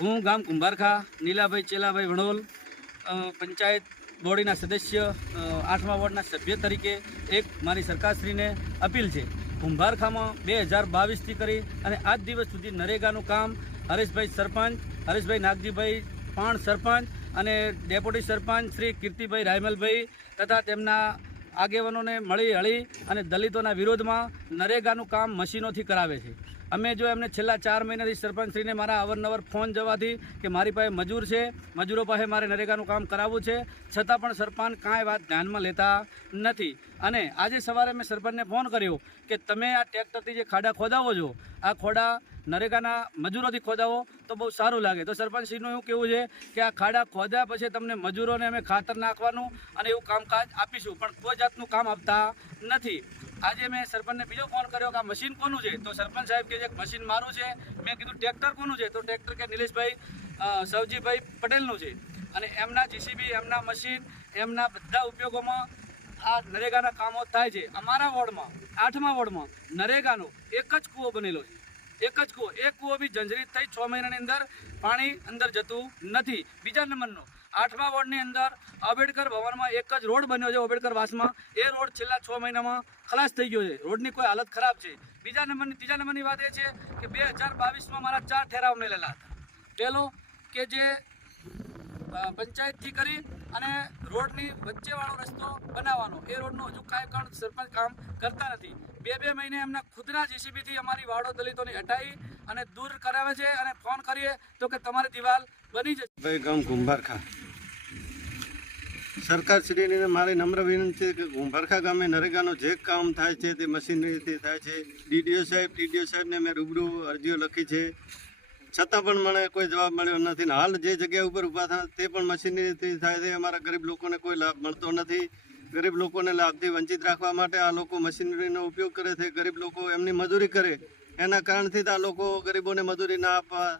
હું ગામ કુંભારખા નીલાભાઈ ચેલાભાઈ વણોલ પંચાયત બોડીના સદસ્ય 8મા વોર્ડના સભ્ય તરીકે એક મારી સરકારશ્રીને અપીલ છે. કુંભારખામાં 2022થી કરી અને આજ દિવસ સુધી નરેગાનું કામ હરેશભાઈ સરપંચ, હરેશભાઈ નાગજીભાઈ પણ સરપંચ અને ડેપ્યુટી સરપંચ શ્રી કીર્તિભાઈ રાયમલભાઈ તથા તેમના આગેવાનોને મળી હળી અને દલિતોના વિરોધમાં નરેગાનું કામ મશીનોથી કરાવે છે. અમે જો એમને છેલ્લા 4 મહિનાથી સરપંચશ્રીને મારા અવારનવાર ફોન જવાથી કે મારી પાસે મજૂર છે, મજૂરો પાસે મારે નરેગાનું કામ કરાવવું છે, છતાં પણ સરપંચ કાંઈ વાત ધ્યાનમાં લેતા નથી. અને આજે સવારે મેં સરપંચને ફોન કર્યો કે તમે આ ટ્રેક્ટરથી જે ખાડા ખોદાવો છો, આ ખોડા નરેગાના મજૂરોથી ખોદાવો તો બહુ સારું લાગે. તો સરપંચશ્રીનું એવું કહેવું છે કે આ ખાડા ખોદ્યા પછી તમને મજૂરોને અમે ખાતર નાખવાનું અને એવું કામકાજ આપીશું, પણ કોઈ જાતનું કામ આપતા નથી. આજે મેં સરપંચને બીજો ફોન કર્યો કે આ મશીન કોનું છે, તો સરપંચ સાહેબ કે મશીન મારું છે. મેં કીધું ટ્રેક્ટર કોનું છે, તો ટ્રેક્ટર કે નિલેશભાઈ સવજીભાઈ પટેલનું છે. અને એમના જીસીબી, એમના મશીન, એમના બધા ઉપયોગોમાં આ નરેગાના કામો થાય છે. અમારા વોર્ડમાં 8મા વોર્ડમાં નરેગાનો એક જ કૂવો બનેલો છે, એક જ કૂવો. એક કૂવો બી જંજરીત થઈ 6 મહિનાની અંદર પાણી અંદર જતું નથી. બીજા નંબરનો 8મા વોર્ડની અંદર આંબેડકર ભવનમાં એક જ રોડ બન્યો છે, આંબેડકર વાસમાં. એ રોડ છેલ્લા 6 મહિનામાં ખલાસ થઈ ગયો છે. રોડની કોઈ હાલત ખરાબ છે. ત્રીજા નંબરની વાત એ છે કે 2022માં મારા 4 ઠેરાવ મેલેલા હતા. પહેલો કે જે પંચાયતથી કરી અને રોડની વચ્ચેવાળો રસ્તો બનાવવાનો, એ રોડનું હજુ કાંઈ પણ સરપંચ કામ કરતા નથી. 2 મહિને એમના ખુદના જીસીબીથી અમારી વાડો દલિતોની હટાવી અને દૂર કરાવે છે. અને ફોન કરીએ તો કે તમારી દિવાલ બની જશે. ભાઈ ગામ કુંભારખા. સરકારશ્રીને મારી નમ્ર વિનંતી કે કુંભારખા ગામે નરેગાનું જે કામ થાય છે તે મશીનરીથી થાય છે. ટીડીઓ સાહેબને મેં રૂબરૂ અરજીઓ લખી છે, છતાં પણ મને કોઈ જવાબ મળ્યો નથી. હાલ જે જગ્યા ઉપર ઊભા થાય તે પણ મશીનરીથી થાય છે. અમારા ગરીબ લોકોને કોઈ લાભ મળતો નથી. ગરીબ લોકોને લાભથી વંચિત રાખવા માટે આ લોકો મશીનરીનો ઉપયોગ કરે છે. ગરીબ લોકો એમની મજૂરી કરે, એના કારણથી જ આ લોકો ગરીબોને મજૂરી ના આપવા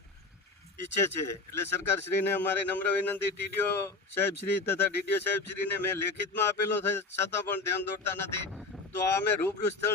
ઈચ્છે છે. એટલે સરકારશ્રીને અમારી નમ્ર વિનંતી, ટીડીઓ સાહેબશ્રી તથા ડીડીઓ સાહેબશ્રીને મેં લેખિતમાં આપેલો છે, છતાં પણ ધ્યાન દોરતા નથી. તો આ અમે રૂબરૂ સ્થળ